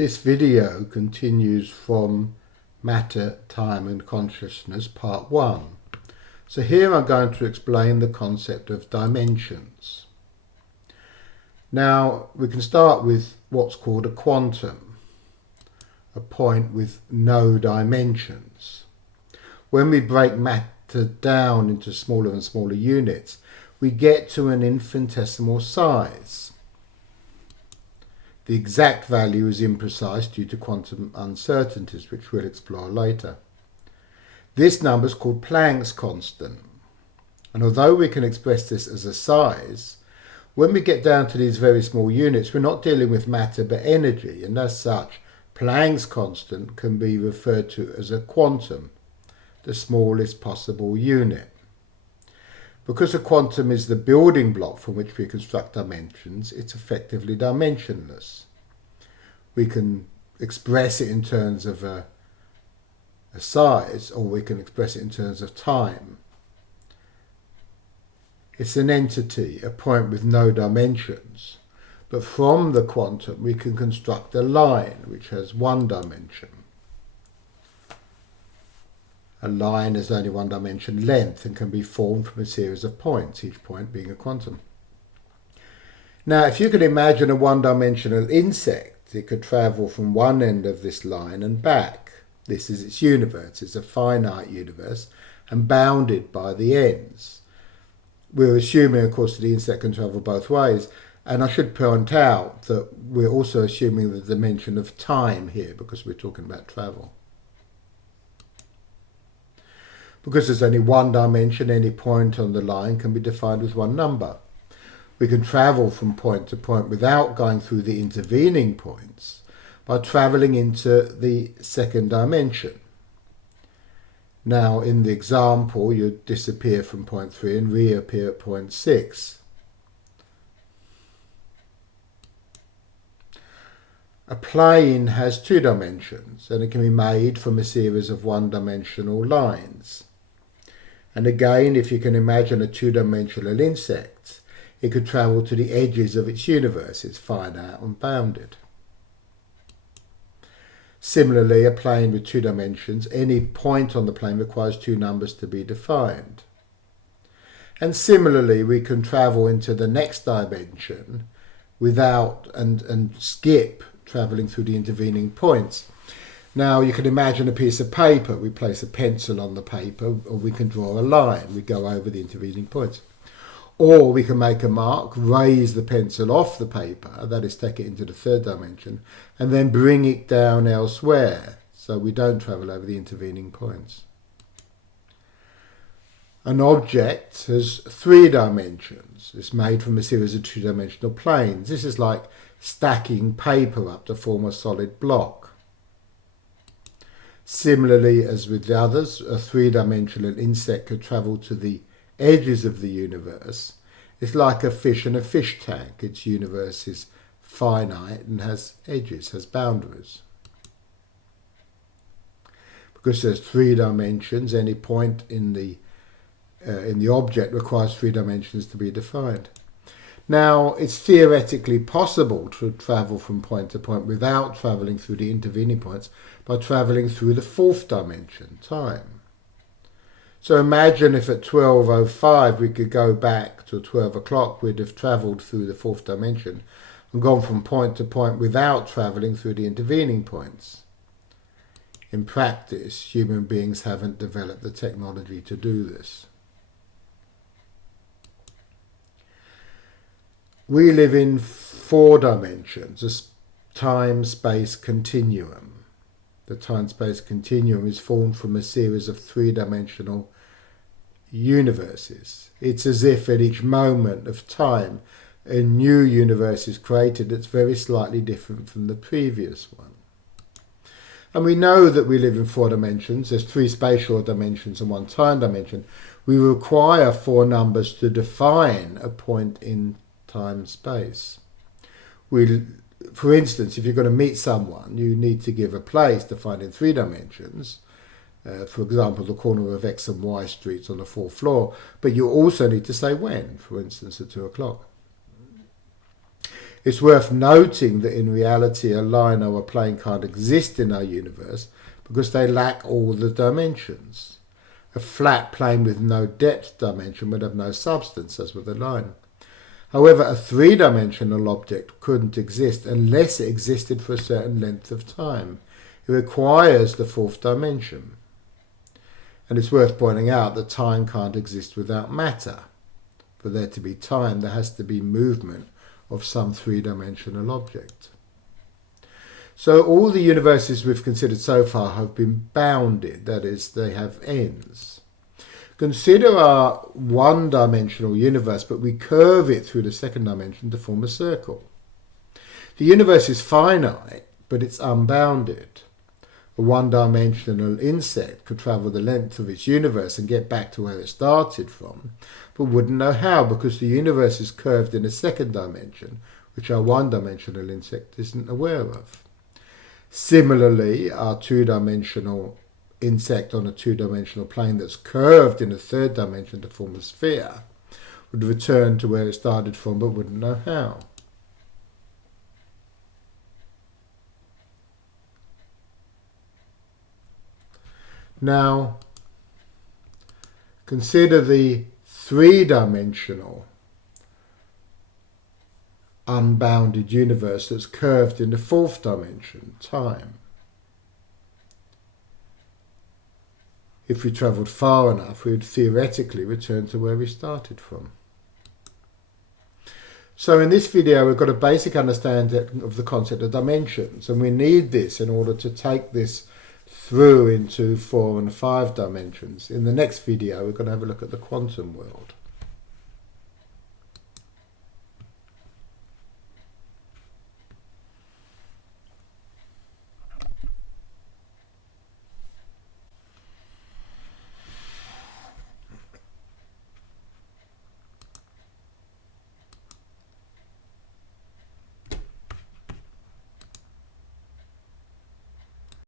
This video continues from Matter, Time and Consciousness Part 1. So here I'm going to explain the concept of dimensions. Now we can start with what's called a quantum, a point with no dimensions. When we break matter down into smaller and smaller units, we get to an infinitesimal size. The exact value is imprecise due to quantum uncertainties, which we'll explore later. This number is called Planck's constant. And although we can express this as a size, when we get down to these very small units, we're not dealing with matter but energy, and as such, Planck's constant can be referred to as a quantum, the smallest possible unit. Because a quantum is the building block from which we construct dimensions, it's effectively dimensionless. We can express it in terms of a size, or we can express it in terms of time. It's an entity, a point with no dimensions. But from the quantum, we can construct a line which has one dimension. A line has only one dimension length and can be formed from a series of points, each point being a quantum. Now, if you could imagine a one-dimensional insect, it could travel from one end of this line and back. This is its universe. It's a finite universe and bounded by the ends. We're assuming, of course, that the insect can travel both ways. And I should point out that we're also assuming the dimension of time here because we're talking about travel. Because there's only one dimension, any point on the line can be defined with one number. We can travel from point to point without going through the intervening points by travelling into the second dimension. Now, in the example, you disappear from point 3 and reappear at point 6. A plane has two dimensions, and it can be made from a series of one-dimensional lines. And again, if you can imagine a two-dimensional insect, it could travel to the edges of its universe. It's finite and bounded. Similarly, a plane with two dimensions, any point on the plane requires two numbers to be defined. And similarly, we can travel into the next dimension without and skip travelling through the intervening points. Now you can imagine a piece of paper. We place a pencil on the paper, or we can draw a line. We go over the intervening points. Or we can make a mark, raise the pencil off the paper, that is, take it into the third dimension, and then bring it down elsewhere, so we don't travel over the intervening points. An object has three dimensions. It's made from a series of two-dimensional planes. This is like stacking paper up to form a solid block. Similarly, as with the others, a three-dimensional insect could travel to the edges of the universe. It's like a fish in a fish tank. Its universe is finite and has edges, has boundaries. Because there's three dimensions, any point in the object requires three dimensions to be defined. Now, it's theoretically possible to travel from point to point without travelling through the intervening points by travelling through the fourth dimension, time. So imagine if at 12:05 we could go back to 12 o'clock, we'd have travelled through the fourth dimension and gone from point to point without travelling through the intervening points. In practice, human beings haven't developed the technology to do this. We live in four dimensions, a time-space continuum. The time-space continuum is formed from a series of three-dimensional universes. It's as if at each moment of time a new universe is created that's very slightly different from the previous one. And we know that we live in four dimensions. There's three spatial dimensions and one time dimension. We require four numbers to define a point in time-space. For instance, if you're going to meet someone, you need to give a place defined in three dimensions. For example, the corner of X and Y streets on the fourth floor. But you also need to say when, for instance, at 2 o'clock. It's worth noting that in reality a line or a plane can't exist in our universe because they lack all the dimensions. A flat plane with no depth dimension would have no substance, as with a line. However, a three-dimensional object couldn't exist unless it existed for a certain length of time. It requires the fourth dimension. And it's worth pointing out that time can't exist without matter. For there to be time, there has to be movement of some three-dimensional object. So all the universes we've considered so far have been bounded, that is, they have ends. Consider our one-dimensional universe, but we curve it through the second dimension to form a circle. The universe is finite, but it's unbounded. A one-dimensional insect could travel the length of its universe and get back to where it started from, but wouldn't know how because the universe is curved in a second dimension, which our one-dimensional insect isn't aware of. Similarly, our two-dimensional insect on a two-dimensional plane that's curved in a third dimension to form a sphere would return to where it started from but wouldn't know how. Now, consider the three-dimensional unbounded universe that's curved in the fourth dimension, time. If we travelled far enough, we would theoretically return to where we started from. So in this video, we've got a basic understanding of the concept of dimensions, and we need this in order to take this through into 4 and 5 dimensions. In the next video, we're going to have a look at the quantum world.